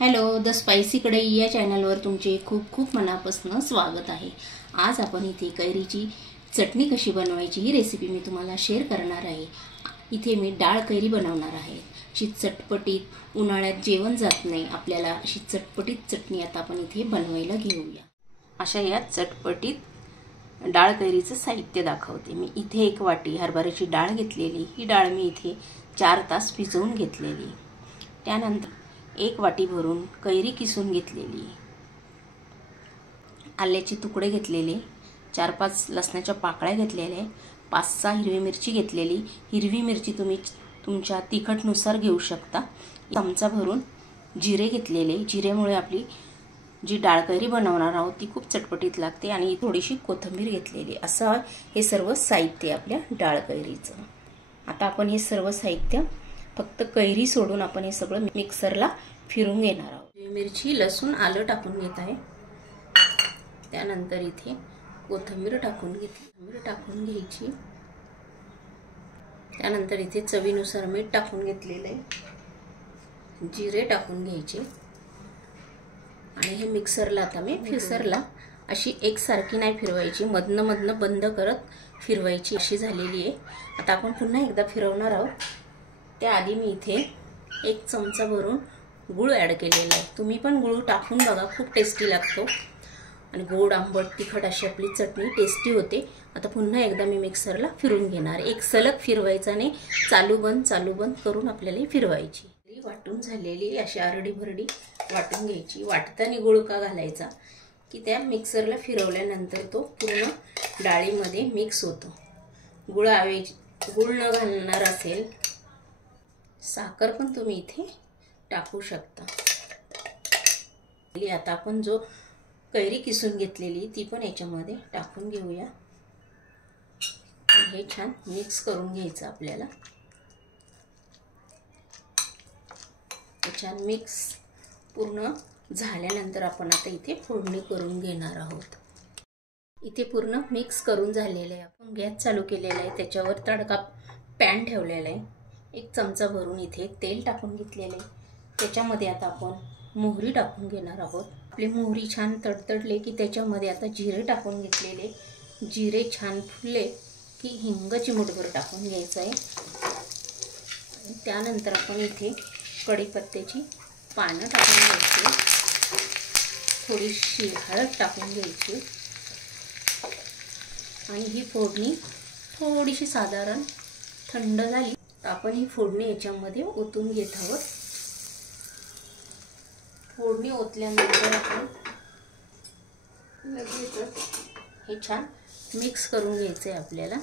Hello, the spicy कढई या चॅनलवर तुमचे खूप खूप मनापासून स्वागत आहे। आज आपण इथे कैरीची चटणी कशी बनवायची ही रेसिपी मी तुम्हाला शेअर करणार आहे। इथे मी डाळ कैरी बनवणार आहे। अशी चटपटीत उन्हाळ्यात जेवण जात नाही आपल्याला अशी चटपटीत चटणी आता आपण इथे बनवायला घेऊया। अशा या चटपटीत डाळ कैरीचं साहित्य दाखवते। मी इथे 1 वाटी हरभऱ्याची डाळ घेतलेली। ही डाळ मी इथे 4 तास भिजवून घेतलेली। त्यानंतर 1 वाटी भरून कैरी किसून घेतलेली, आल्याचे तुकडे घेतलेले, 4-5 लसणाच्या पाकळ्या घेतलेल्या, 5-6 हिरवी मिरची घेतलेली। हिरवी मिरची तुम्ही तुमच्या तिखटनुसार घेऊ शकता। चमचा भरून जिरे घेतलेले, जिरेमुळे आपली जी डाळ कैरी बनवणार आहोत ती खूप चटपटीत लागते। आणि थोडीशी कोथिंबीर घेतलेली। असं हे सर्व साहित्य आपल्या डाळ कैरीचं। आता आपण हे सर्व साहित्य फक्त कैरी सोडून आपण हे सगळं मिक्सरला फिरवून घेणार आहोत। मिरची, लसूण, आलं टाकून घेत आहे। त्यानंतर इथे कोथिंबीर टाकून घ्यायची। त्यानंतर इथे चवीनुसार मीठ टाकून घेतलेलं आहे। जिरे टाकून घ्यायचे आणि हे मिक्सरला आता मी फिरसरला अशी एकसारखी नाही फिरवायची, मधनं बंद करत फिरवायची अशी झालेली आहे। आता आपण पुन्हा एकदा फिरवणार आहोत। त्याआधी मी इथे 1 चमचा भरून गूळ ॲड केलेला आहे। तुम्ही पण गूळ टाकून बघा, खूप टेस्टी लागतो आणि गोड आंबट तिखट अशी आपली चटणी टेस्टी होते। आता पुन्हा एकदा मी मिक्सरला फिरवून घेणार। एक सलग फिरवायचा नाही, चालू बंद करून आपल्याला फिरवायची। वाटून झालेली अशी आरडी भरडी वाटून घ्यायची। वाटताना गूळ का घालायचा की त्या मिक्सरला फिरवल्यानंतर तो पूर्ण डाळीमध्ये मिक्स होतो। गूळ न घालणार असेल साखर पण तुम्ही इथे टाकू शकता। आता आपण जो कैरी किसून घेतलेली ती पण याच्यामध्ये टाकून घेऊया। हे छान मिक्स करून घ्यायचं आपल्याला। छान मिक्स पूर्ण झाल्यानंतर आपण आता इथे फोडणी करून घेणार आहोत। इथे पूर्ण मिक्स करून झालेलं आहे। आपण गॅस चालू केलेला आहे, त्याच्यावर तडका पॅन ठेवलेला आहे। 1 चमचा भरून इथे तेल टाकून घेतलेले आहे। त्याच्यामध्ये आता आपण मोहरी टाकून घेणार आहोत। आपली मोहरी छान तडतडले की त्याच्यामध्ये आता जिरे टाकून घेतलेले। जिरे छान फुलले की हिंग चिमूटभर टाकून घ्यायचं आहे। त्यानंतर आपण इथे कढीपत्त्याची पानं टाकून घ्यायची, थोडीशी हळद टाकून घ्यायची आणि ही फोडणी थोडीशी साधारण थंड झाली तर आपण ही फोडणी याच्यामध्ये ओतून घेत आहोत। फोडणी ओतल्यानंतर आपण लगेचच हे छान मिक्स करून घ्यायचे आपल्याला।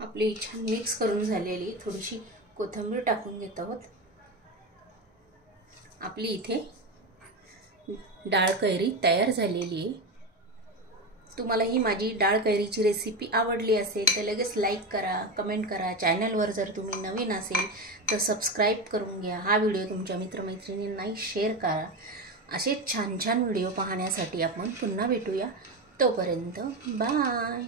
आपली छान मिक्स करून झालेली थोडीशी कोथिंबीर टाकून घेत आहोत। आपली इथे डाळ कैरी तयार झालेली आहे। तुम्हाला ही माझी डाळ कैरीची रेसिपी आवडली असेल तर लगेच लाईक करा, कमेंट करा। चॅनलवर जर तुम्ही नवीन असेल तर सबस्क्राईब करून घ्या। हा व्हिडिओ तुमच्या मित्रमैत्रिणींना शेअर करा। असे छान छान व्हिडिओ पाहण्यासाठी आपण पुन्हा भेटूया। तोपर्यंत बाय।